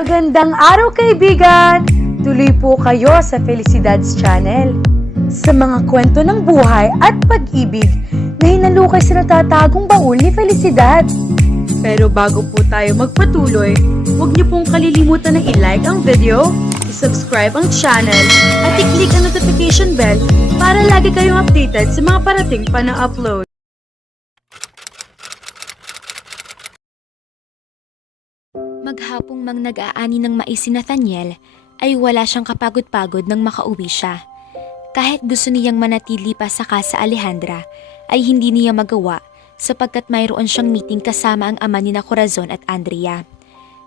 Magandang araw kaibigan! Tuloy po kayo sa Felicidad's Channel. Sa mga kwento ng buhay at pag-ibig na hinalukay sa natatagong baul ni Felicidad. Pero bago po tayo magpatuloy, huwag niyo pong kalilimutan na i-like ang video, i-subscribe ang channel, at i-click ang notification bell para lagi kayong updated sa mga parating pa na upload. Maghapong mang nag-aani ng mais si Nathaniel ay wala siyang kapagod-pagod nang makauwi siya. Kahit gusto niyang manatili pa sa casa Alejandra ay hindi niya magawa sapagkat mayroon siyang meeting kasama ang ama ni na Corazon at Andrea.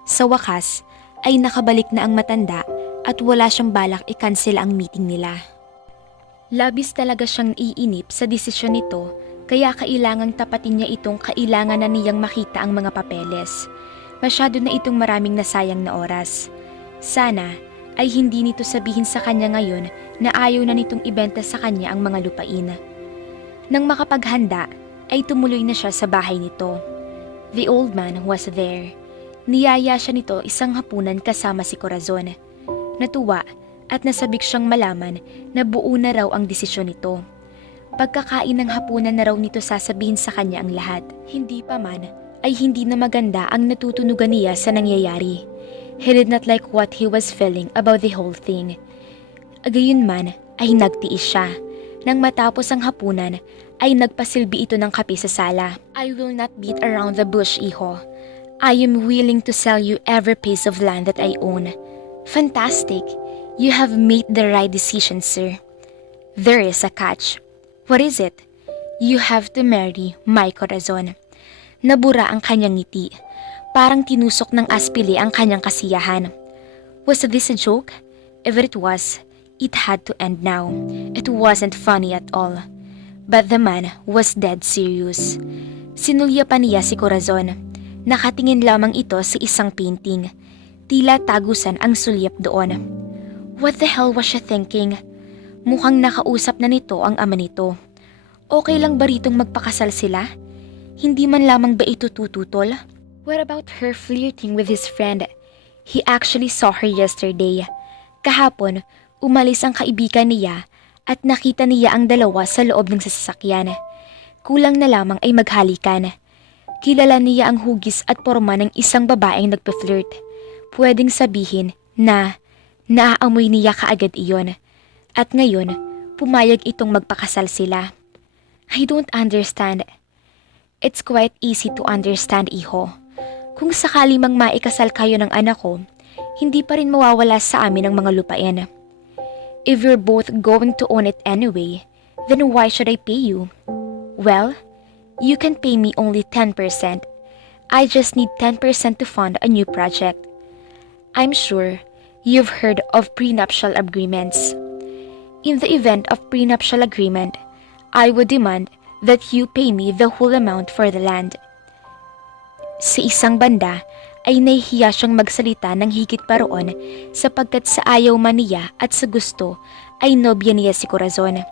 Sa wakas ay nakabalik na ang matanda at wala siyang balak i-cancel ang meeting nila. Labis talaga siyang iinip sa desisyon nito kaya kailangang tapatin niya itong kailangan na niyang makita ang mga papeles. Masyado na itong maraming nasayang na oras. Sana ay hindi nito sabihin sa kanya ngayon na ayaw na nitong ibenta sa kanya ang mga lupain. Nang makapaghanda ay tumuloy na siya sa bahay nito. The old man was there. Niyaya siya nito isang hapunan kasama si Corazon. Natuwa at nasabik siyang malaman na buo na raw ang desisyon nito. Pagkakain ng hapunan na raw nito sasabihin sa kanya ang lahat. Hindi pa man ay hindi na maganda ang natutunugan niya sa nangyayari. He did not like what he was feeling about the whole thing. Gayunman ay nagtiis siya. Nang matapos ang hapunan ay nagpasilbi ito ng kape sa sala. I will not beat around the bush, iho. I am willing to sell you every piece of land that I own. Fantastic. You have made the right decision, sir. There is a catch. What is it? You have to marry my Corazon. Nabura ang kanyang ngiti. Parang tinusok ng aspili ang kanyang kasiyahan. Was this a joke? If it was, it had to end now. It wasn't funny at all. But the man was dead serious. Sinulya pa niya si Corazon. Nakatingin lamang ito sa isang painting. Tila tagusan ang sulyap doon. What the hell was she thinking? Mukhang nakausap na nito ang ama nito. Okay lang ba ritong magpakasal sila? Hindi man lamang ba ito tututol? What about her flirting with his friend? He actually saw her yesterday. Kahapon, umalis ang kaibigan niya at nakita niya ang dalawa sa loob ng sasakyan. Kulang na lamang ay maghalikan. Kilala niya ang hugis at porma ng isang babaeng nagpa-flirt. Pwedeng sabihin na naaamoy niya kaagad iyon. At ngayon, pumayag itong magpakasal sila. I don't understand. It's quite easy to understand, iho. Kung sakali mang maikasal kayo ng anak ko, hindi pa rin mawawala sa amin ang mga lupain. If you're both going to own it anyway, then why should I pay you? Well, you can pay me only 10%. I just need 10% to fund a new project. I'm sure you've heard of prenuptial agreements. In the event of prenuptial agreement, I would demand that you pay me the whole amount for the land. Sa isang banda ay nahihiya siyang magsalita ng higit pa roon sapagkat sa ayaw man niya at sa gusto ay nobya niya si Corazon.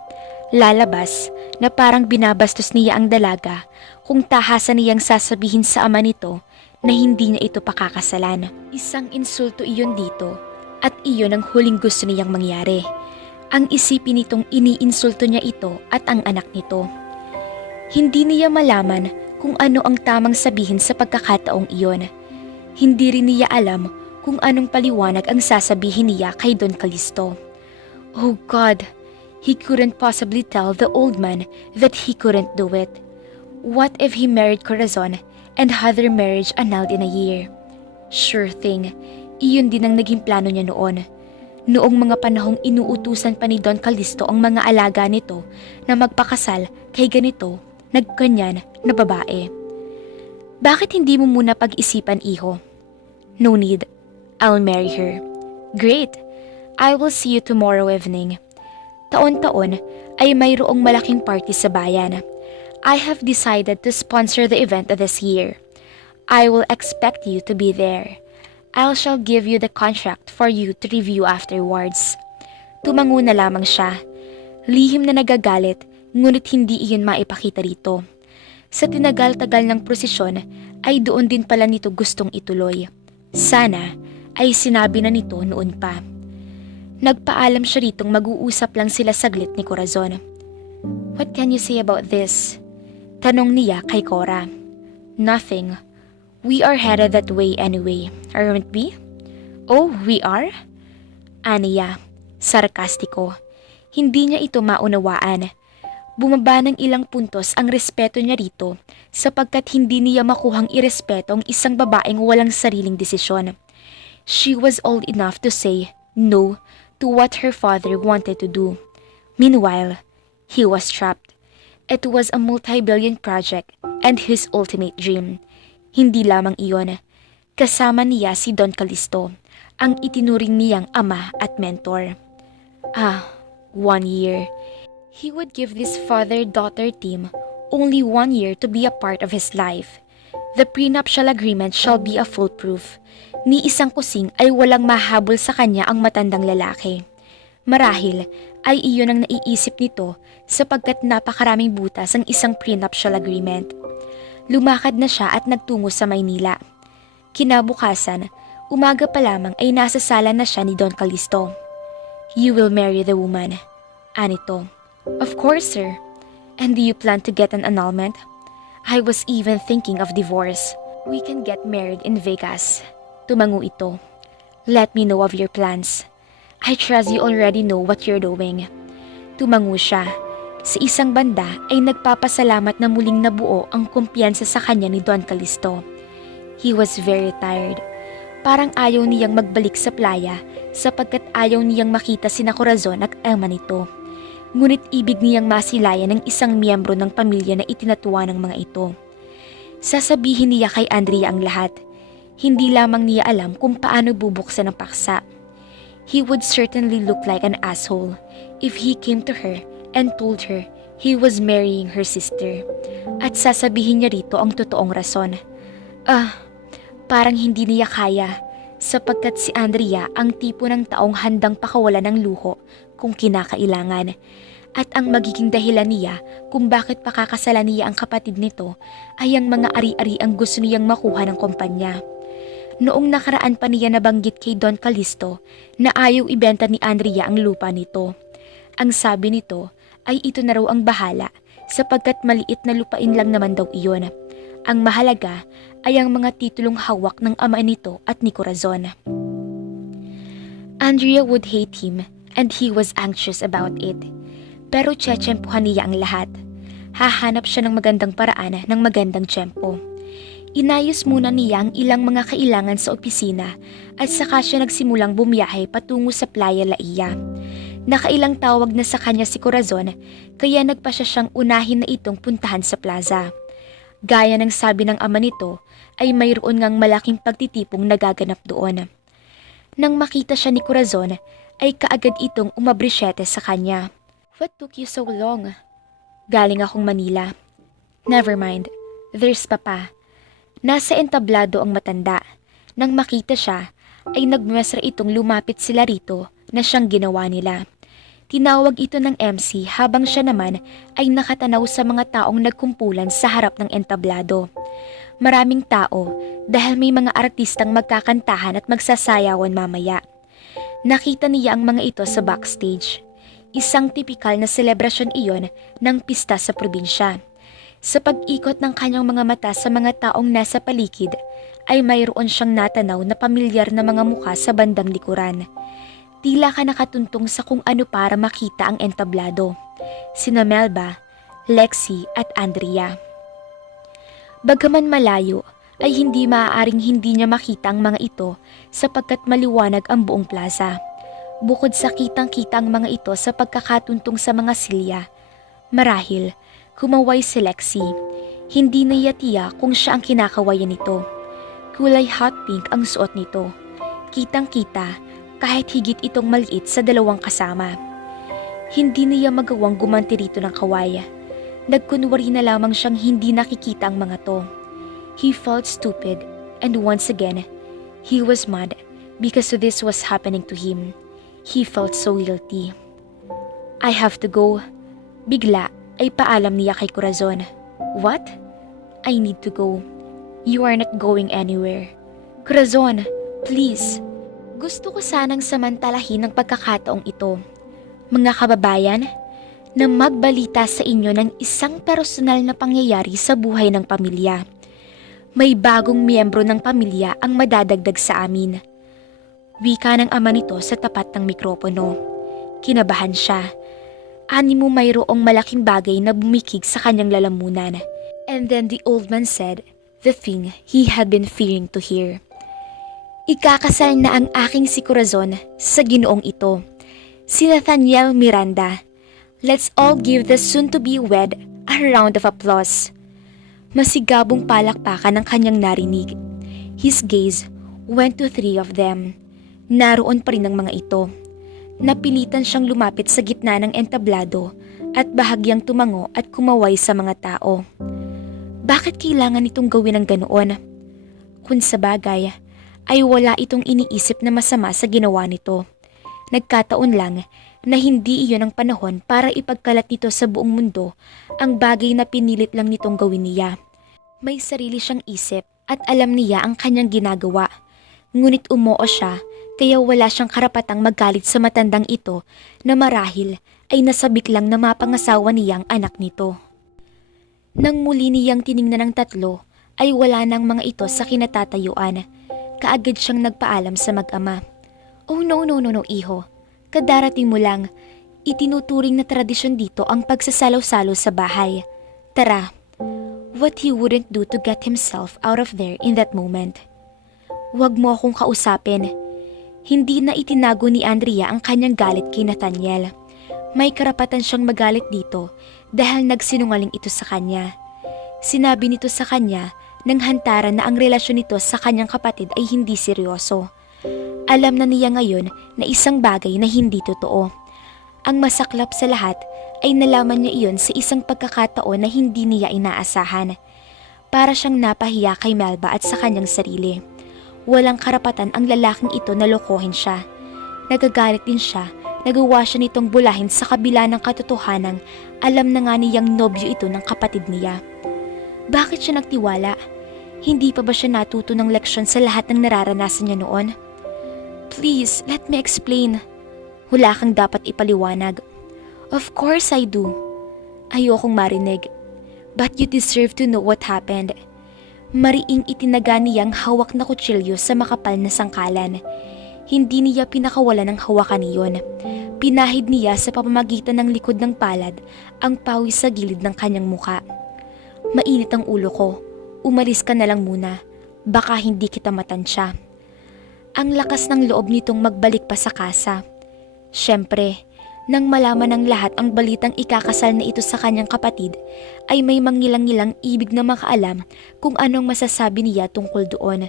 Lalabas na parang binabastos niya ang dalaga kung tahasan niyang sasabihin sa ama nito na hindi niya ito pakakasalan. Isang insulto iyon dito at iyon ang huling gusto niyang mangyari. Ang isipin nitong iniinsulto niya ito at ang anak nito. Hindi niya malaman kung ano ang tamang sabihin sa pagkakataong iyon. Hindi rin niya alam kung anong paliwanag ang sasabihin niya kay Don Calixto. Oh God, he couldn't possibly tell the old man that he couldn't do it. What if he married Corazon and had their marriage annulled in a year? Sure thing, iyon din ang naging plano niya noon. Noong mga panahong inuutusan pa ni Don Calixto ang mga alaga nito na magpakasal kay ganito, nagganyan na babae. Bakit hindi mo muna pag-isipan, iho? No need. I'll marry her. Great. I will see you tomorrow evening. Taon-taon ay mayroong malaking party sa bayan. I have decided to sponsor the event this year. I will expect you to be there. I shall give you the contract for you to review afterwards. Tumango na lamang siya. Lihim na nagagalit, ngunit hindi iyon maipakita rito. Sa tinagal-tagal ng prosesyon ay doon din pala nito gustong ituloy. Sana ay sinabi na nito noon pa. Nagpaalam siya ritong mag-uusap lang sila saglit ni Corazon. "What can you say about this?" tanong niya kay Cora. "Nothing. We are headed that way anyway, aren't we?" "Oh, we are?" Aniya, sarkastiko. Hindi niya ito maunawaan. Bumaba ng ilang puntos ang respeto niya rito sapagkat hindi niya makuhang irespeto ang isang babaeng walang sariling desisyon. She was old enough to say no to what her father wanted to do. Meanwhile, he was trapped. It was a multi-billion project and his ultimate dream. Hindi lamang iyon. Kasama niya si Don Callisto, ang itinuring niyang ama at mentor. 1 year. He would give this father-daughter team only 1 year to be a part of his life. The prenuptial agreement shall be a foolproof. Ni isang kusing ay walang mahabol sa kanya ang matandang lalaki. Marahil ay iyon ang naiisip nito sapagkat napakaraming butas ang isang prenuptial agreement. Lumakad na siya at nagtungo sa Maynila. Kinabukasan, umaga pa lamang ay nasa sala na siya ni Don Callisto. "You will marry the woman," anito. "Of course, sir. And do you plan to get an annulment?" "I was even thinking of divorce. We can get married in Vegas." Tumango ito. "Let me know of your plans. I trust you already know what you're doing." Tumango siya. Sa isang banda ay nagpapasalamat na muling nabuo ang kumpiyansa sa kanya ni Don Callisto. He was very tired. Parang ayaw niyang magbalik sa playa sapagkat ayaw niyang makita sina Corazon at ama nito. Ngunit ibig niyang masilayan ng isang miyembro ng pamilya na itinatuwa ng mga ito. Sasabihin niya kay Andrea ang lahat. Hindi lamang niya alam kung paano bubuksan ang paksa. He would certainly look like an asshole if he came to her and told her he was marrying her sister. At sasabihin niya rito ang totoong rason. Parang hindi niya kaya sapagkat si Andrea ang tipo ng taong handang pakawalan ng luho kung kinakailangan. At ang magiging dahilan niya kung bakit pakakasalan niya ang kapatid nito ay ang mga ari-ari ang gusto niyang makuha ng kumpanya. Noong nakaraan pa niya nabanggit kay Don Callisto na ayaw ibenta ni Andrea ang lupa nito. Ang sabi nito ay ito na raw ang bahala sapagkat maliit na lupain lang naman daw iyon. Ang mahalaga ay ang mga titulong hawak ng ama nito at ni Corazon. Andrea would hate him and he was anxious about it. Pero tsetsempuhan niya ang lahat. Hahanap siya ng magandang paraan ng magandang tiyempo. Inayos muna niya ang ilang mga kailangan sa opisina at saka siya nagsimulang bumiyahe patungo sa Playa Laia. Nakailang tawag na sa kanya si Corazon kaya nagpa siya siyang unahin na itong puntahan sa plaza. Gaya ng sabi ng ama nito ay mayroon ngang malaking pagtitipong nagaganap doon. Nang makita siya ni Corazon ay kaagad itong umabrisyete sa kanya. "What took you so long?" "Galing akong Manila." "Never mind, there's Papa." Nasa entablado ang matanda. Nang makita siya, ay nagmuwestra itong lumapit sila rito na siyang ginawa nila. Tinawag ito ng MC habang siya naman ay nakatanaw sa mga taong nagkumpulan sa harap ng entablado. Maraming tao dahil may mga artistang magkakantahan at magsasayawan mamaya. Nakita niya ang mga ito sa backstage. Isang tipikal na selebrasyon iyon ng pista sa probinsya. Sa pag-ikot ng kanyang mga mata sa mga taong nasa paligid, ay mayroon siyang natanaw na pamilyar na mga mukha sa bandang likuran. Tila ka nakatuntong sa kung ano para makita ang entablado. Sina Melba, Lexi at Andrea. Bagaman malayo, ay hindi maaaring hindi niya makita ang mga ito sapagkat maliwanag ang buong plaza. Bukod sa kitang-kita ang mga ito sa pagkakatuntong sa mga silya, marahil, kumaway si Lexi. Hindi niya tiyak kung siya ang kinakawayan nito. Kulay hot pink ang suot nito. Kitang-kita kahit higit itong maliit sa dalawang kasama. Hindi niya magawang gumanti rito ng kaway. Nagkunwari na lamang siyang hindi nakikita ang mga to. He felt stupid and once again, he was mad because this was happening to him. He felt so guilty. "I have to go." Bigla ay paalam niya kay Corazon. "What?" "I need to go." "You are not going anywhere." "Corazon, please." Gusto ko sanang samantalahin ang pagkakataong ito, mga kababayan, na magbalita sa inyo ng isang personal na pangyayari sa buhay ng pamilya. May bagong miyembro ng pamilya ang madadagdag sa amin. Wika ng ama nito sa tapat ng mikropono. Kinabahan siya. Animo mayroong malaking bagay na bumikig sa kanyang lalamunan. And then the old man said the thing he had been fearing to hear. Ikakasal na ang aking si Corazon sa ginoong ito, si Nathaniel Miranda. Let's all give the soon-to-be wed a round of applause. Masigabong palakpakan ang kanyang narinig. His gaze went to three of them. Naroon pa rin ang mga ito. Napilitan siyang lumapit sa gitna ng entablado at bahagyang tumango at kumaway sa mga tao. Bakit kailangan itong gawin ng ganoon? Kung sa bagay, ay wala itong iniisip na masama sa ginawa nito. Nagkataon lang na hindi iyon ang panahon para ipagkalat nito sa buong mundo ang bagay na pinilit lang nitong gawin niya. May sarili siyang isip at alam niya ang kanyang ginagawa. Ngunit umoo siya kaya wala siyang karapatang magalit sa matandang ito na marahil ay nasabik lang na mapangasawa niyang anak nito. Nang muli niyang tiningnan ng tatlo ay wala nang mga ito sa kinatatayuan. Kaagad siyang nagpaalam sa mag-ama. Oh no, iho. Kadarating mo lang, itinuturing na tradisyon dito ang pagsasalaw-salo sa bahay. Tara, what he wouldn't do to get himself out of there in that moment. Huwag mo akong kausapin. Hindi na itinago ni Andrea ang kanyang galit kay Nathaniel. May karapatan siyang magalit dito dahil nagsinungaling ito sa kanya. Sinabi nito sa kanya nang hantaran na ang relasyon nito sa kanyang kapatid ay hindi seryoso. Alam na niya ngayon na isang bagay na hindi totoo. Ang masaklap sa lahat ay nalaman niya iyon sa isang pagkakataon na hindi niya inaasahan. Para siyang napahiya kay Melba at sa kanyang sarili. Walang karapatan ang lalaking ito na lokohin siya. Nagagalit din siya, nagawa siya nitong bulahin sa kabila ng katotohanang alam na nga niyang nobyo ito ng kapatid niya. Bakit siya nagtiwala? Hindi pa ba siya natuto ng leksyon sa lahat ng nararanasan niya noon? Please, let me explain. Wala kang dapat ipaliwanag. Of course I do. Ayokong marinig. But you deserve to know what happened. Mariing itinaga niyang hawak na kutsilyo sa makapal na sangkalan. Hindi niya pinakawalan ng hawakan niyon. Pinahid niya sa pamamagitan ng likod ng palad ang pawis sa gilid ng kanyang muka. Mainit ang ulo ko. Umalis ka na lang muna. Baka hindi kita matansya. Ang lakas ng loob nitong magbalik pa sa kasa. Siyempre, nang malaman ng lahat ang balitang ikakasal na ito sa kanyang kapatid, ay may mangilang-ngilang ibig na makaalam kung anong masasabi niya tungkol doon,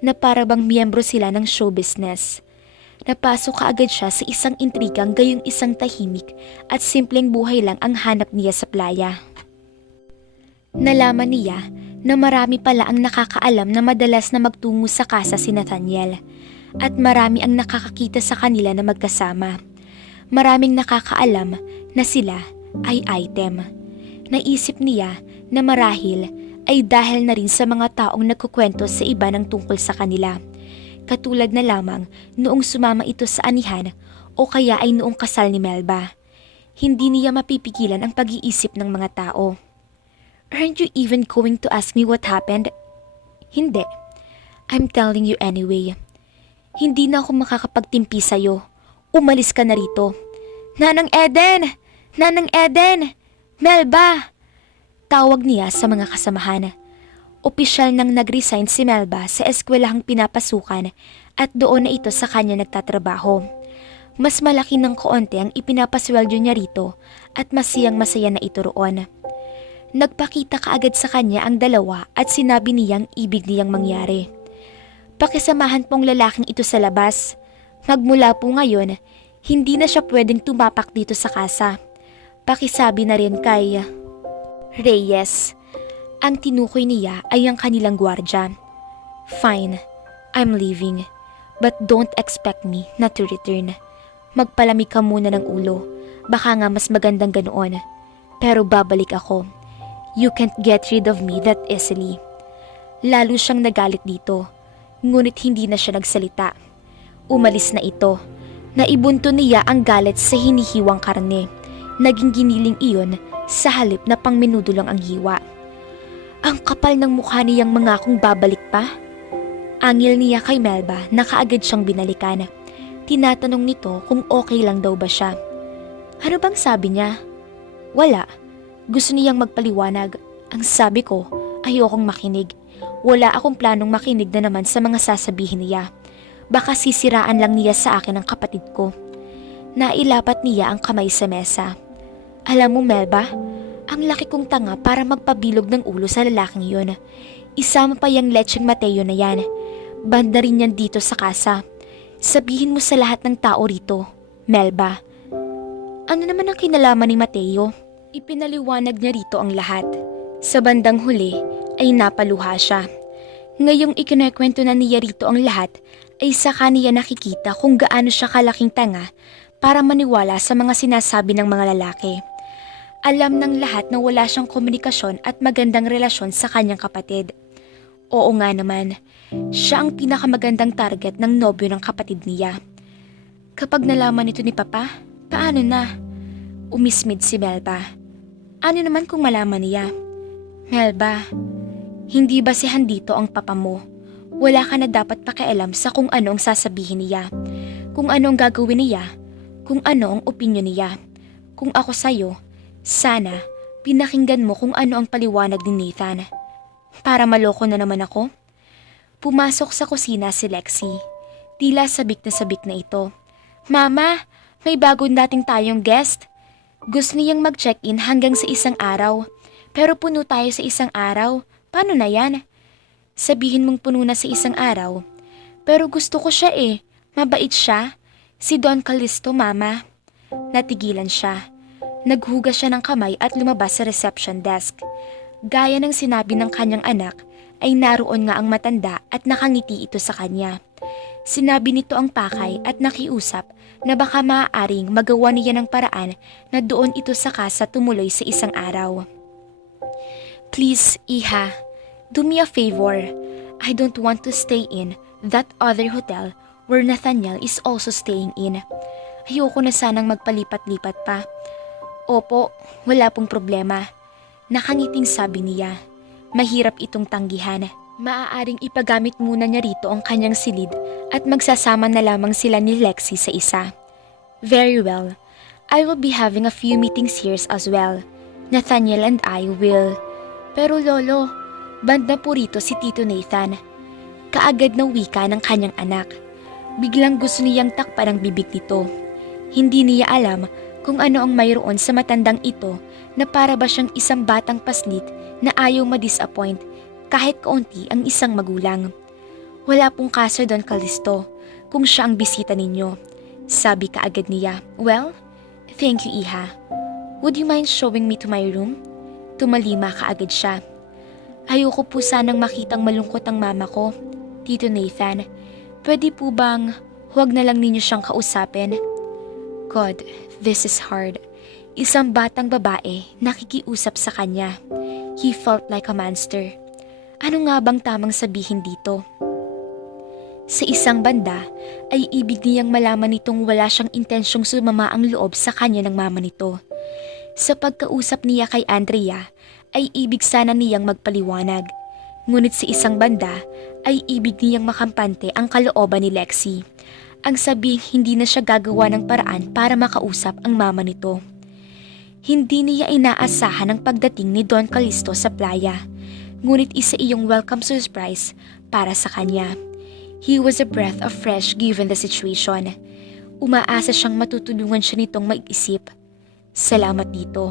na para bang miyembro sila ng show business. Napasok kaagad siya sa isang intrigang gayong isang tahimik at simpleng buhay lang ang hanap niya sa playa. Nalaman niya na marami pala ang nakakaalam na madalas na magtungo sa kasa si Nathaniel at marami ang nakakakita sa kanila na magkasama. Maraming nakakaalam na sila ay item. Naisip niya na marahil ay dahil na rin sa mga taong nagkukwento sa iba ng tungkol sa kanila. Katulad na lamang noong sumama ito sa anihan o kaya ay noong kasal ni Melba. Hindi niya mapipigilan ang pag-iisip ng mga tao. Aren't you even going to ask me what happened? Hindi. I'm telling you anyway. Hindi na ako makakapagtimpi sa'yo. Umalis ka na rito. Nanang Eden! Nanang Eden! Melba! Tawag niya sa mga kasamahan. Opisyal nang nag-resign si Melba sa eskwelahang pinapasukan at doon na ito sa kanya nagtatrabaho. Mas malaki ng kaunti ang ipinapasweldo niya rito at masayang-masaya na ito roon. Nagpakita kaagad sa kanya ang dalawa at sinabi niyang ibig niyang mangyari. Pakisamahan pong lalaking ito sa labas. Magmula po ngayon, hindi na siya pwedeng tumapak dito sa kasa. Pakisabi na rin kay Reyes. Ang tinukoy niya ay ang kanilang gwardya. Fine, I'm leaving. But don't expect me not to return. Magpalamig ka muna ng ulo. Baka nga mas magandang ganoon. Pero babalik ako. You can't get rid of me that easily. Lalo siyang nagalit dito. Ngunit hindi na siya nagsalita. Umalis na ito. Naibunto niya ang galit sa hinihiwang karne. Naging giniling iyon sa halip na pangmenudo lang ang hiwa. Ang kapal ng mukha niyang mangakong babalik pa. Angil niya kay Melba na kaagad siyang binalikan. Tinatanong nito kung okay lang daw ba siya. Ano bang sabi niya? Wala. Gusto niyang magpaliwanag. Ang sabi ko, ayokong makinig. Wala akong planong makinig na naman sa mga sasabihin niya. Baka sisiraan lang niya sa akin ang kapatid ko. Nailapat niya ang kamay sa mesa. Alam mo Melba, ang laki kong tanga para magpabilog ng ulo sa lalaking yun. Isama pa yung lecheng Mateo na yan. Banda rin yan dito sa kasa. Sabihin mo sa lahat ng tao rito, Melba. Ano naman ang kinalaman ni Mateo? Ipinaliwanag niya rito ang lahat. Sa bandang huli ay napaluha siya. Ngayong ikinekwento na niya rito ang lahat ay saka niya nakikita kung gaano siya kalaking tanga para maniwala sa mga sinasabi ng mga lalaki. Alam ng lahat na wala siyang komunikasyon at magandang relasyon sa kanyang kapatid. Oo nga naman, siya ang pinakamagandang target ng nobyo ng kapatid niya. Kapag nalaman ito ni Papa, paano na? Umismid si Melba. Ano naman kung malaman niya? Melba, hindi basehan dito ang papa mo. Wala ka na dapat pakialam sa kung ano ang sasabihin niya, kung ano ang gagawin niya, kung ano ang opinyon niya. Kung ako sa'yo, sana pinakinggan mo kung ano ang paliwanag ni Nathan. Para maloko na naman ako? Pumasok sa kusina si Lexi. Tila sabik na ito. Mama, may bagong dating tayong guest. Gusto niyang mag-check-in hanggang sa isang araw. Pero puno tayo sa isang araw. Paano na yan? Sabihin mong puno na sa isang araw. Pero gusto ko siya eh. Mabait siya. Si Don Calisto, Mama. Natigilan siya. Naghugas siya ng kamay at lumabas sa reception desk. Gaya ng sinabi ng kanyang anak, ay naroon nga ang matanda at nakangiti ito sa kanya. Sinabi nito ang pakay at nakiusap na baka maaaring magawa niya ng paraan na doon ito sa kasa tumuloy sa isang araw. Please, Iha, do me a favor. I don't want to stay in that other hotel where Nathaniel is also staying in. Ayoko na sanang magpalipat-lipat pa. Opo, wala pong problema. Nakangiting sabi niya. Mahirap itong tanggihan. Maaaring ipagamit muna niya rito ang kanyang silid at magsasama na lamang sila ni Lexi sa isa. Very well. I will be having a few meetings here as well. Nathaniel and I will... Pero Lolo, banda po rito si Tito Nathan. Kaagad na wika ng kanyang anak. Biglang gusto niyang takpan ang bibig nito. Hindi niya alam kung ano ang mayroon sa matandang ito na para ba siyang isang batang paslit na ayaw ma-disappoint kahit kaunti ang isang magulang. Wala pong kaso Don Calisto kung siya ang bisita ninyo. Sabi kaagad niya. Well, thank you Iha. Would you mind showing me to my room? Tumalima kaagad siya. Ayoko po sanang makitang malungkot ang mama ko, Tito Nathan. Pwede po bang huwag na lang ninyo siyang kausapin? God, this is hard. Isang batang babae nakikiusap sa kanya. He felt like a monster. Ano nga bang tamang sabihin dito? Sa isang banda ay ibig niyang malaman nitong wala siyang intensyong sumama ang loob sa kanya ng mama nito. Sa pagkausap niya kay Andrea ay ibig sana niyang magpaliwanag. Ngunit sa isang banda ay ibig niyang makampante ang kalooban ni Lexi. Ang sabing hindi na siya gagawa ng paraan para makausap ang mama nito. Hindi niya inaasahan ang pagdating ni Don Calisto sa playa. Ngunit isa iyong welcome surprise para sa kanya. He was a breath of fresh given the situation. Umaasa siyang matutulungan siya nitong mag-isip. Salamat dito.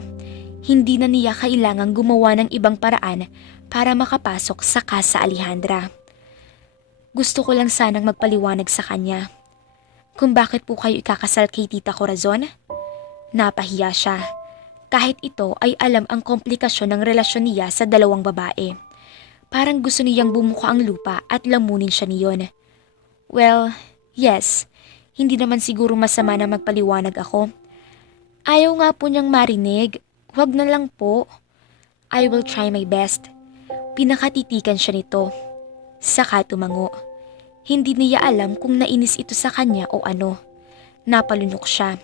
Hindi na niya kailangang gumawa ng ibang paraan para makapasok sa casa Alejandra. Gusto ko lang sanang magpaliwanag sa kanya. Kung bakit po kayo ikakasal kay Tita Corazon? Napahiya siya. Kahit ito ay alam ang komplikasyon ng relasyon niya sa dalawang babae. Parang gusto niyang bumuka ang lupa at lamunin siya niyon. Well, yes. Hindi naman siguro masama na magpaliwanag ako. Ayaw nga po niyang marinig. Huwag na lang po. I will try my best. Pinakatitikan siya nito. Saka tumango. Hindi niya alam kung nainis ito sa kanya o ano. Napalunok siya.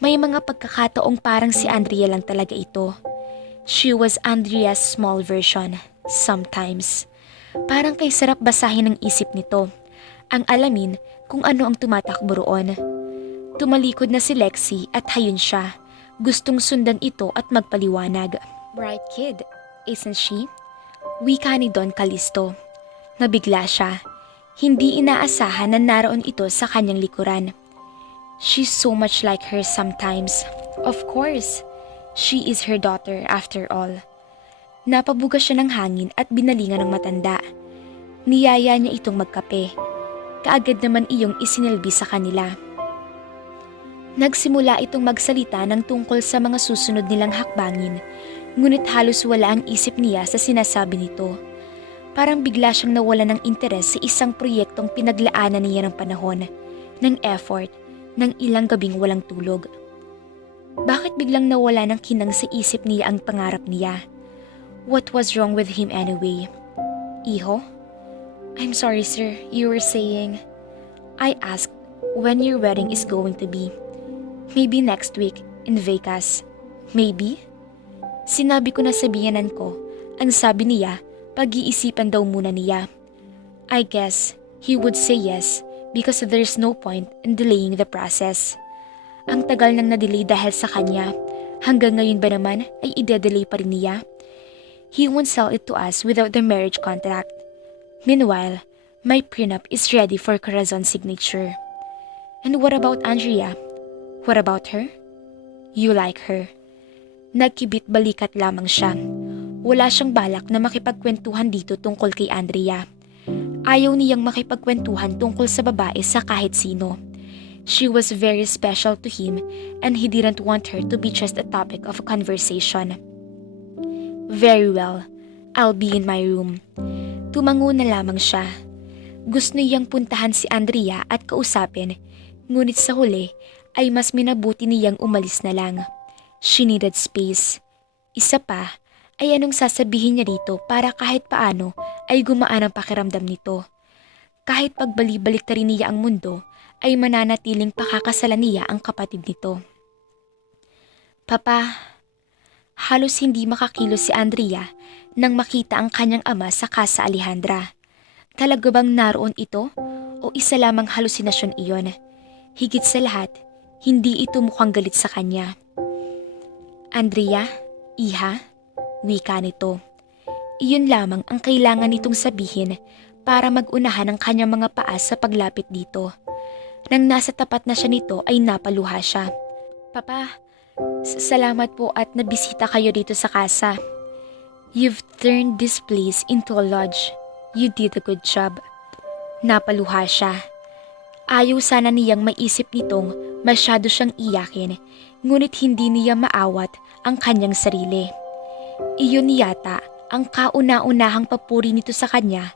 May mga pagkakataong parang si Andrea lang talaga ito. She was Andrea's small version, sometimes. Parang kay sarap basahin ng isip nito. Ang alamin kung ano ang tumatakbo roon. Tumalikod na si Lexie at hayun siya. Gustong sundan ito at magpaliwanag. Bright kid, isn't she? Wika ni Don Calisto. Nabigla siya. Hindi inaasahan na naroon ito sa kanyang likuran. She's so much like her sometimes. Of course, she is her daughter after all. Napabuga siya ng hangin at binalingan ng matanda. Niyaya niya itong magkape. Kaagad naman iyong isinilbi sa kanila. Nagsimula itong magsalita ng tungkol sa mga susunod nilang hakbangin, ngunit halos wala ang isip niya sa sinasabi nito. Parang bigla siyang nawala ng interes sa isang proyektong pinaglaanan niya ng panahon, ng effort, ng ilang gabing walang tulog. Bakit biglang nawala ng kinang sa isip niya ang pangarap niya? What was wrong with him anyway? Iho? I'm sorry sir, you were saying... I asked when your wedding is going to be. Maybe next week in Vegas. Maybe? Sinabi ko na sa biyanan ko. Ang sabi niya, pag-iisipan daw muna niya. I guess he would say yes because there's no point in delaying the process. Ang tagal nang na-delay dahil sa kanya. Hanggang ngayon ba naman ay ide-delay pa rin niya? He won't sell it to us without the marriage contract. Meanwhile, my prenup is ready for Corazon's signature. And what about Andrea? What about her? You like her. Nagkibit balikat lamang siya. Wala siyang balak na makipagkwentuhan dito tungkol kay Andrea. Ayaw niyang makipagkwentuhan tungkol sa babae sa kahit sino. She was very special to him and he didn't want her to be just a topic of conversation. Very well, I'll be in my room. Tumango na lamang siya. Gusto niyang puntahan si Andrea at kausapin, ngunit sa huli ay mas minabuti niyang umalis na lang. She needed space. Isa pa, ay anong sasabihin niya dito para kahit paano ay gumaan ang pakiramdam nito. Kahit pagbali-balik na rin niya ang mundo, ay mananatiling pakakasalan niya ang kapatid nito. Papa, halos hindi makakilos si Andrea nang makita ang kanyang ama sa Casa Alejandra. Talaga bang naroon ito o isa lamang halusinasyon iyon? Higit sa lahat, hindi ito mukhang galit sa kanya. Andrea, iha, wika nito. Iyon lamang ang kailangan nitong sabihin para mag-unahan ang kanyang mga paa sa paglapit dito. Nang nasa tapat na siya nito ay napaluha siya. Papa, salamat po at nabisita kayo dito sa casa. You've turned this place into a lodge. You did a good job. Napaluha siya. Ayaw sana niyang maisip nitong masyado siyang iyakin, ngunit hindi niya maawat ang kanyang sarili. Iyon yata ang kauna-unahang papuri nito sa kanya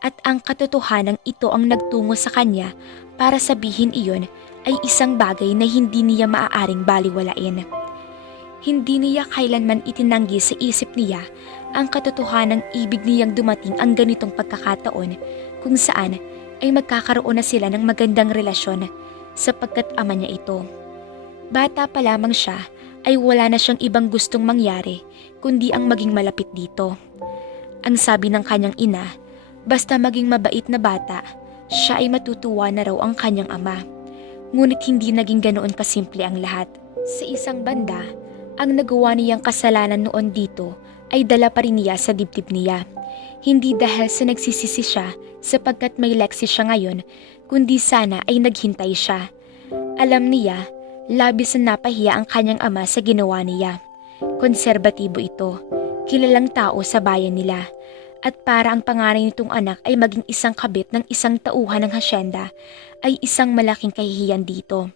at ang katotohanan ito ang nagtungo sa kanya para sabihin iyon ay isang bagay na hindi niya maaaring baliwalain. Hindi niya kailanman itinanggi sa isip niya ang katotohanang ibig niyang dumating ang ganitong pagkakataon kung saan ay magkakaroon na sila ng magandang relasyon sapagkat ama niya ito. Bata pa lamang siya ay wala na siyang ibang gustong mangyari kundi ang maging malapit dito. Ang sabi ng kanyang ina, basta maging mabait na bata, siya ay matutuwa na raw ang kanyang ama. Ngunit hindi naging ganoon kasimple ang lahat. Sa isang banda, ang nagawa niyang kasalanan noon dito ay dala pa rin niya sa dibdib niya. Hindi dahil sa nagsisisi siya sapagkat may Lexie siya ngayon, kundi sana ay naghintay siya. Alam niya, labis na napahiya ang kanyang ama sa ginawa niya. Konserbatibo ito, kilalang tao sa bayan nila. At para ang pangalan nitong anak ay maging isang kabit ng isang tauhan ng hasyenda, ay isang malaking kahihiyan dito.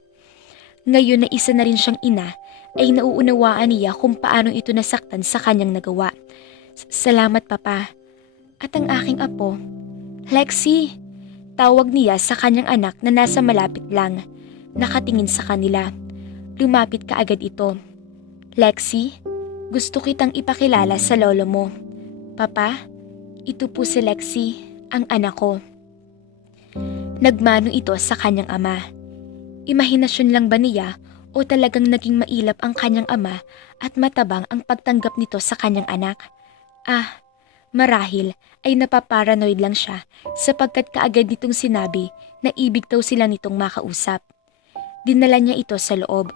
Ngayon na isa na rin siyang ina, ay nauunawaan niya kung paano ito nasaktan sa kanyang nagawa. Salamat papa. At ang aking apo, Lexie, tawag niya sa kanyang anak na nasa malapit lang, nakatingin sa kanila. Lumapit kaagad ito. Lexie, gusto kitang ipakilala sa lolo mo. Papa, ito po si Lexie, ang anak ko. Nagmano ito sa kanyang ama. Imahinasyon lang ba niya o talagang naging mailap ang kanyang ama at matabang ang pagtanggap nito sa kanyang anak? Marahil ay napaparanoid lang siya sapagkat kaagad nitong sinabi na ibig daw sila nitong makausap. Dinala niya ito sa loob.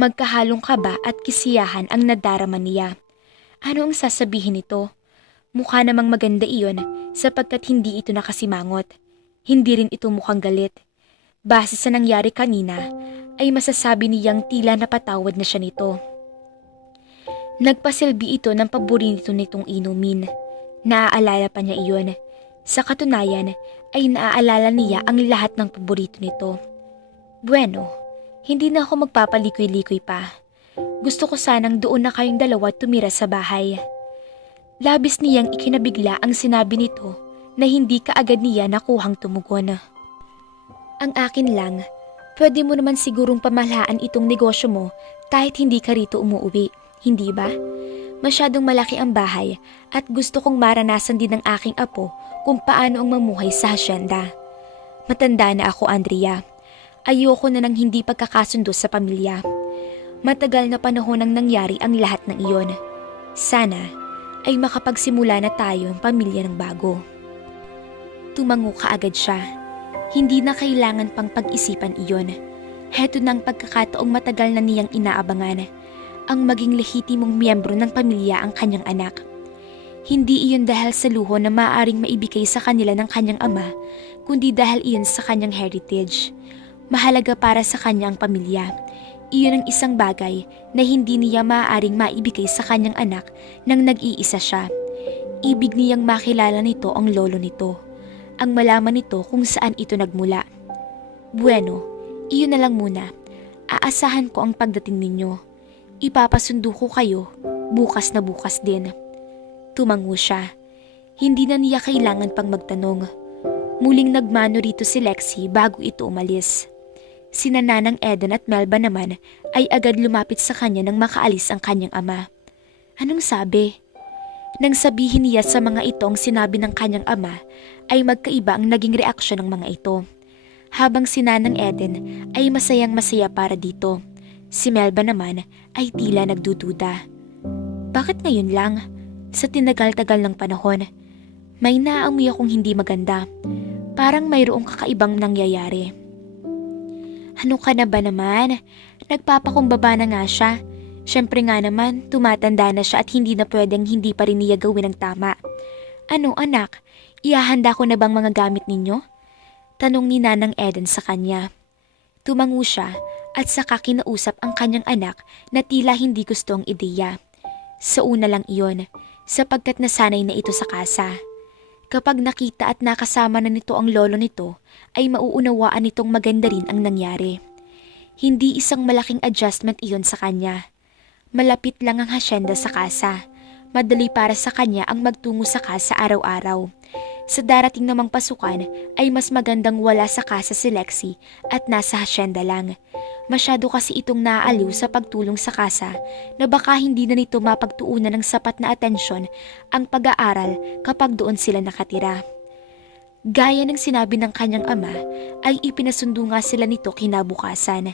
Magkahalong kaba at kisiyahan ang nadarama niya. Ano ang sasabihin nito? Mukha namang maganda iyon sapagkat hindi ito nakasimangot. Hindi rin ito mukhang galit. Base sa nangyari kanina, ay masasabi niyang tila napatawad na siya nito. Nagpasilbi ito ng paborito nitong inumin. Naaalala pa niya iyon. Sa katunayan, ay naaalala niya ang lahat ng paborito nito. Bueno, hindi na ako magpapalikoy-likoy pa. Gusto ko sanang doon na kayong dalawa tumira sa bahay. Labis niyang ikinabigla ang sinabi nito na hindi kaagad niya nakuhang tumugon. Ang akin lang, pwede mo naman sigurong pamahalaan itong negosyo mo kahit hindi ka rito umuwi, hindi ba? Masyadong malaki ang bahay at gusto kong maranasan din ng aking apo kung paano ang mamuhay sa hasyenda. Matanda na ako, Andrea. Ayoko na ng hindi pagkakasundo sa pamilya. Matagal na panahon nang nangyari ang lahat ng iyon. Sana ay makapagsimula na tayo ng pamilya ng bago. Tumango kaagad siya. Hindi na kailangan pang pag-isipan iyon. Heto na ang pagkakataong matagal na niyang inaabangan. Ang maging lehitimong miyembro ng pamilya ang kanyang anak. Hindi iyon dahil sa luho na maaaring maibigay sa kanila ng kanyang ama, kundi dahil iyon sa kanyang heritage. Mahalaga para sa kanya ang pamilya. Iyon ang isang bagay na hindi niya maaaring maibigay sa kanyang anak nang nag-iisa siya. Ibig niyang makilala nito ang lolo nito. Ang malaman nito kung saan ito nagmula. Bueno, iyon na lang muna. Aasahan ko ang pagdating ninyo. Ipapasundo ko kayo bukas na bukas din. Tumango siya. Hindi na niya kailangan pang magtanong. Muling nagmano rito si Lexie bago ito umalis. Sina Nanang Eden at Melba naman ay agad lumapit sa kanya nang makaalis ang kanyang ama. Anong sabi? Nang sabihin niya sa mga ito ang sinabi ng kanyang ama, ay magkaiba ang naging reaksyon ng mga ito. Habang si Nanang Eden ay masayang masaya para dito. Si Melba naman ay tila nagdududa. Bakit ngayon lang? Sa tinagal-tagal ng panahon, may naamoy akong hindi maganda. Parang mayroong kakaibang nangyayari. Ano ka na ba naman? Nagpapakumbaba na nga siya. Siyempre nga naman, tumatanda na siya at hindi na pwedeng hindi pa rin niya gawin ang tama. Ano anak, ihahanda ko na bang mga gamit ninyo? Tanong ni Nanang Eden sa kanya. Tumango siya at saka kinausap ang kanyang anak na tila hindi gusto ang ideya. Sa una lang iyon, sapagkat nasanay na ito sa kasa. Kapag nakita at nakasama na nito ang lolo nito, ay mauunawaan nitong maganda rin ang nangyari. Hindi isang malaking adjustment iyon sa kanya. Malapit lang ang hasyenda sa kasa. Madali para sa kanya ang magtungo sa kasa araw-araw. Sa darating namang pasukan ay mas magandang wala sa kasa si Lexie at nasa hasyenda lang. Masyado kasi itong naaaliw sa pagtulong sa kasa na baka hindi na nito mapagtuunan ng sapat na atensyon ang pag-aaral kapag doon sila nakatira. Gaya ng sinabi ng kanyang ama ay ipinasundo nga sila nito kinabukasan.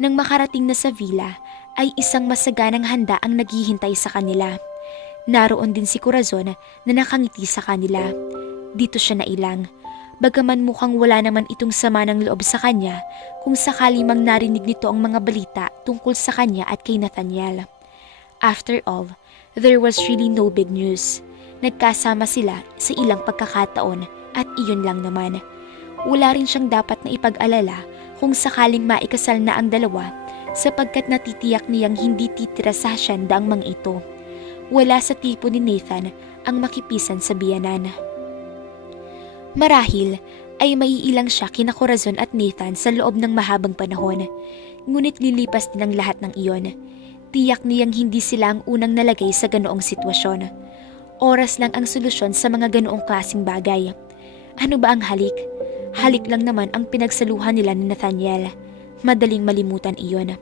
Nang makarating na sa villa ay isang masaganang handa ang naghihintay sa kanila. Naroon din si Corazon na nakangiti sa kanila. Dito siya nailang. Bagaman mukhang wala naman itong sama ng loob sa kanya kung sakali mang narinig nito ang mga balita tungkol sa kanya at kay Nathaniel. After all, there was really no big news. Nagkasama sila sa ilang pagkakataon at iyon lang naman. Wala rin siyang dapat na ipag-alala kung sakaling maikasal na ang dalawa sapagkat natitiyak niyang hindi titira sa hasyenda ang mga ito. Wala sa tipo ni Nathan ang makipisan sa biyanan. Marahil ay maiilang siya kina Corazon at Nathan sa loob ng mahabang panahon. Ngunit lilipas din ang lahat ng iyon. Tiyak niyang hindi sila ang unang nalagay sa ganoong sitwasyon. Oras lang ang solusyon sa mga ganoong klaseng bagay. Ano ba ang halik? Halik lang naman ang pinagsaluhan nila ni Nathaniel. Madaling malimutan iyon.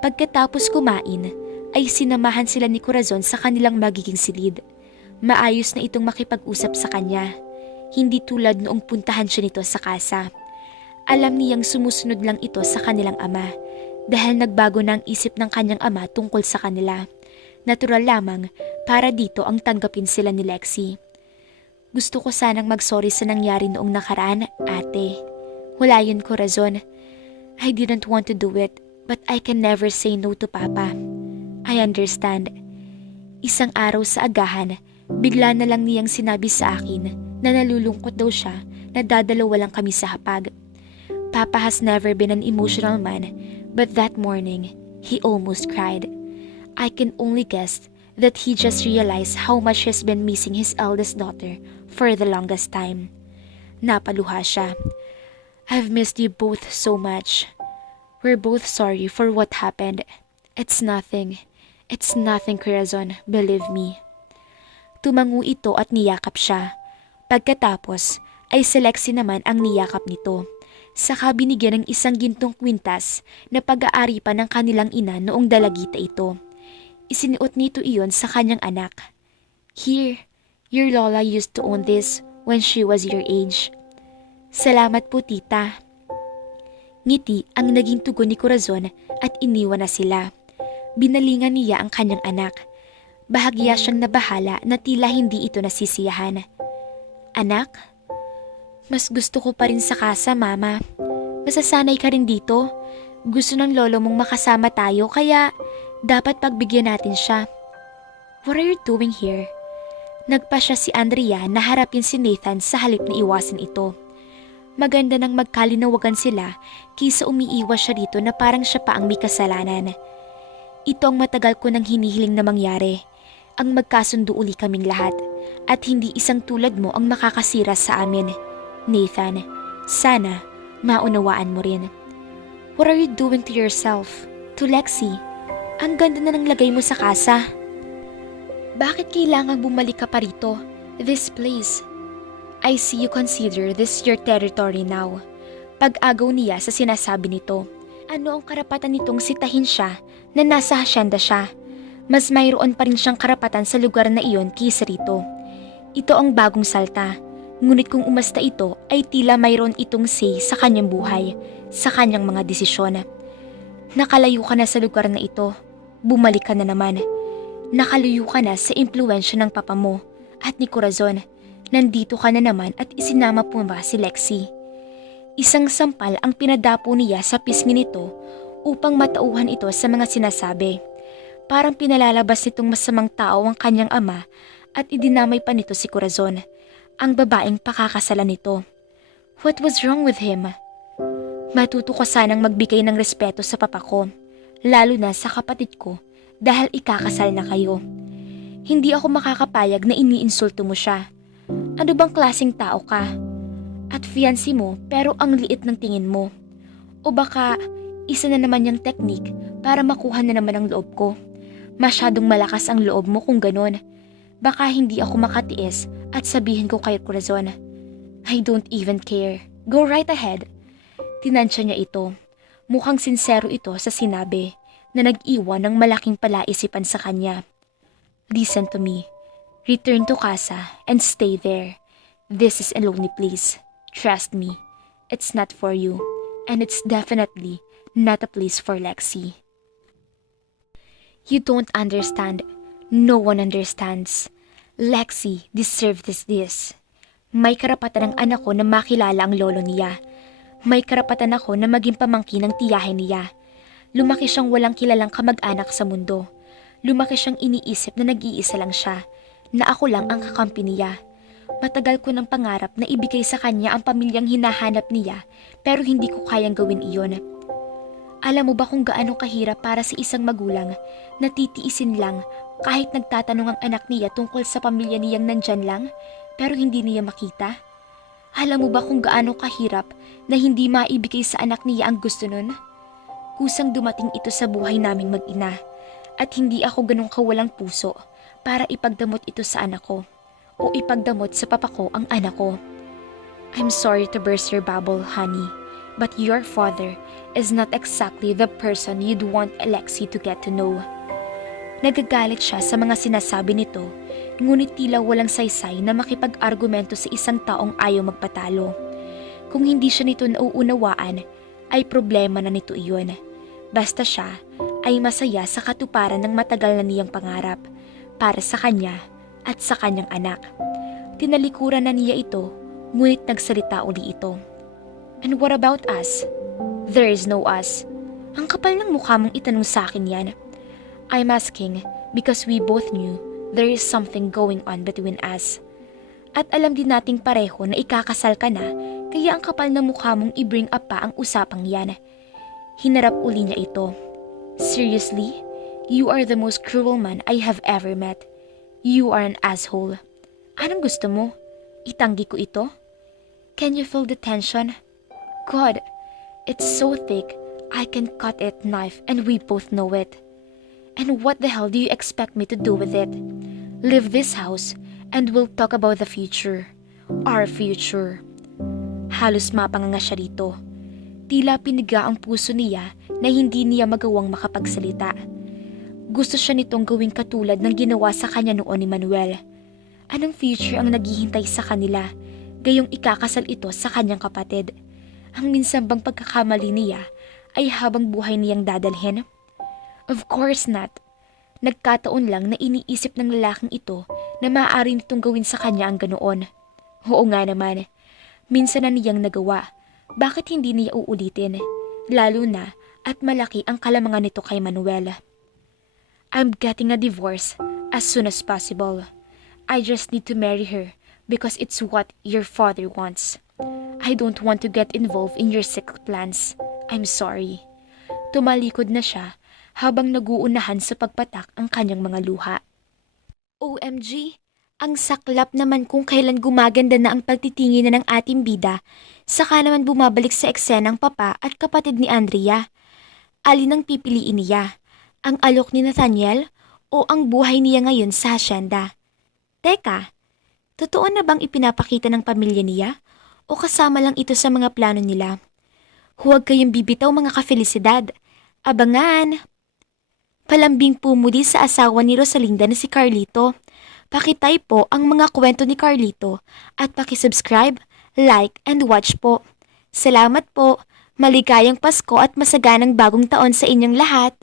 Pagkatapos kumain, ay sinamahan sila ni Corazon sa kanilang magiging silid. Maayos na itong makipag-usap sa kanya. hindi tulad noong puntahan siya nito sa kasa. Alam niyang sumusunod lang ito sa kanilang ama dahil nagbago na ang isip ng kanyang ama tungkol sa kanila. Natural lamang para dito ang tanggapin sila ni Lexie. Gusto ko sanang magsorry sa nangyari noong nakaraan, ate. Wala yun ko razon. I didn't want to do it, but I can never say no to Papa. I understand. Isang araw sa agahan, bigla na lang niyang sinabi sa akin na nalulungkot daw siya na dadalawa lang kami sa hapag. Papa has never been an emotional man, but that morning, he almost cried. I can only guess that he just realized how much he's been missing his eldest daughter for the longest time. Napaluha siya. I've missed you both so much. We're both sorry for what happened. It's nothing. It's nothing, Corazon, believe me. Tumango ito at niyakap siya. Pagkatapos, ay si Lexie naman ang niyakap nito. Saka binigyan ng isang gintong kwintas na pag-aari pa ng kanilang ina noong dalagita ito. Isinuot nito iyon sa kanyang anak. Here, your lola used to own this when she was your age. Salamat po, tita. Ngiti ang naging tugon ni Corazon at iniwan na sila. Binalingan niya ang kanyang anak. Bahagya siyang nabahala na tila hindi ito nasisiyahan. Anak? Mas gusto ko pa rin sa kasa, Mama. Masasanay ka rin dito. Gusto ng lolo mong makasama tayo kaya dapat pagbigyan natin siya. What are you doing here? Nagpa siya si Andrea na harapin si Nathan sa halip na iwasan ito. Maganda nang magkalinawagan sila kaysa umiiwas siya dito na parang siya pa ang may kasalanan. Ito ang matagal ko nang hinihiling na mangyari. Ang magkasundo uli kaming lahat at hindi isang tulad mo ang makakasira sa amin. Nathan, sana maunawaan mo rin. What are you doing to yourself? To Lexie? Ang ganda na ng lagay mo sa kasa. Bakit kailangang bumalik ka pa rito? This place. I see you consider this your territory now. Pag-agaw niya sa sinasabi nito. Ano ang karapatan nitong sitahin siya na nasa hasyenda siya? Mas mayroon pa rin siyang karapatan sa lugar na iyon kaysa rito. Ito ang bagong salta. Ngunit kung umasta ito ay tila mayroon itong say sa kanyang buhay, sa kanyang mga desisyon. Nakalayo ka na sa lugar na ito. Bumalik ka na naman. Nakaluyo ka na sa impluwensya ng papa mo at ni Corazon. Nandito ka na naman at isinama po ba si Lexie. Isang sampal ang pinadapo niya sa pisngi nito upang matauhan ito sa mga sinasabi. Parang pinalalabas nitong masamang tao ang kanyang ama at idinamay pa nito si Corazon, ang babaeng pakakasalan nito. What was wrong with him? Matuto ka sanang magbigay ng respeto sa papa ko, lalo na sa kapatid ko dahil ikakasal na kayo. Hindi ako makakapayag na iniinsulto mo siya. Ano bang klaseng tao ka? At fiancé mo pero ang liit ng tingin mo. O baka isa na naman yung technique para makuha na naman ang loob ko. Masyadong malakas ang loob mo kung ganon. Baka hindi ako makatiis at sabihin ko kay Corazon. I don't even care. Go right ahead. Tinansya niya ito. Mukhang sincero ito sa sinabi na nag-iwan ng malaking palaisipan sa kanya. Listen to me. Return to casa and stay there. This is a lonely place. Trust me. It's not for you. And it's definitely not a place for Lexie. You don't understand. No one understands. Lexie deserves this. May karapatan ng anak ko na makilala ang lolo niya. May karapatan ako na maging pamangkin ng tiyahin niya. Lumaki siyang walang kilalang kamag-anak sa mundo. Lumaki siyang iniisip na nag-iisa lang siya, na ako lang ang kakampi niya. Matagal ko ng pangarap na ibigay sa kanya ang pamilyang hinahanap niya pero hindi ko kayang gawin iyon. Alam mo ba kung gaano kahirap para sa isang magulang na titiisin lang kahit nagtatanong ang anak niya tungkol sa pamilya niyang nandyan lang pero hindi niya makita? Alam mo ba kung gaano kahirap na hindi maibigay sa anak niya ang gusto nun? Kusang dumating ito sa buhay naming mag-ina at hindi ako ganong kawalang puso para ipagdamot ito sa anak ko o ipagdamot sa papa ko ang anak ko. I'm sorry to burst your bubble, honey, but your father is not exactly the person you'd want Lexie to get to know. Nagagalit siya sa mga sinasabi nito, ngunit tila walang saysay na makipag-argumento sa isang taong ayaw magpatalo. Kung hindi siya nito nauunawaan, ay problema na nito iyon. Basta siya ay masaya sa katuparan ng matagal na niyang pangarap para sa kanya at sa kanyang anak. Tinalikuran na niya ito, ngunit nagsalita uli ito. And what about us? There is no us. Ang kapal ng mukha mong itanong sa akin yan. I'm asking because we both knew there is something going on between us. At alam din nating pareho na ikakasal ka na, kaya ang kapal ng mukha mong i-bring up pa ang usapang yan. Hinarap uli niya ito. Seriously? You are the most cruel man I have ever met. You are an asshole. Anong gusto mo? Itanggi ko ito? Can you feel the tension? God, it's so thick, I can cut it knife and we both know it. And what the hell do you expect me to do with it? Leave this house and we'll talk about the future. Our future. Halos mapanganga siya rito. Tila piniga ang puso niya na hindi niya magawang makapagsalita. Gusto siya nitong gawing katulad ng ginawa sa kanya noon ni Manuel. Anong future ang naghihintay sa kanila, gayong ikakasal ito sa kanyang kapatid? Ang minsan bang pagkakamali niya ay habang buhay niyang dadalhin? Of course not. Nagkataon lang na iniisip ng lalaking ito na maaari nitong gawin sa kanya ang ganoon. Oo nga naman, minsan na niyang nagawa. Bakit hindi niya uulitin? Lalo na at malaki ang kalamangan nito kay Manuel. I'm getting a divorce as soon as possible. I just need to marry her because it's what your father wants. I don't want to get involved in your sick plans. I'm sorry. Tumalikod na siya habang naguunahan sa pagpatak ang kanyang mga luha. OMG! Ang saklap naman kung kailan gumaganda na ang pagtitingin na ng ating bida, saka naman bumabalik sa eksenang papa at kapatid ni Andrea. Alin ang pipiliin niya? Ang alok ni Nathaniel o ang buhay niya ngayon sa hasyenda? Teka, totoo na bang ipinapakita ng pamilya niya o kasama lang ito sa mga plano nila? Huwag kayong bibitaw mga kafelisidad. Abangan! Palambing po muli sa asawa ni Rosalinda na si Carlito. Pakitay po ang mga kwento ni Carlito at pakisubscribe, like, and watch po. Salamat po! Maligayang Pasko at masaganang bagong taon sa inyong lahat!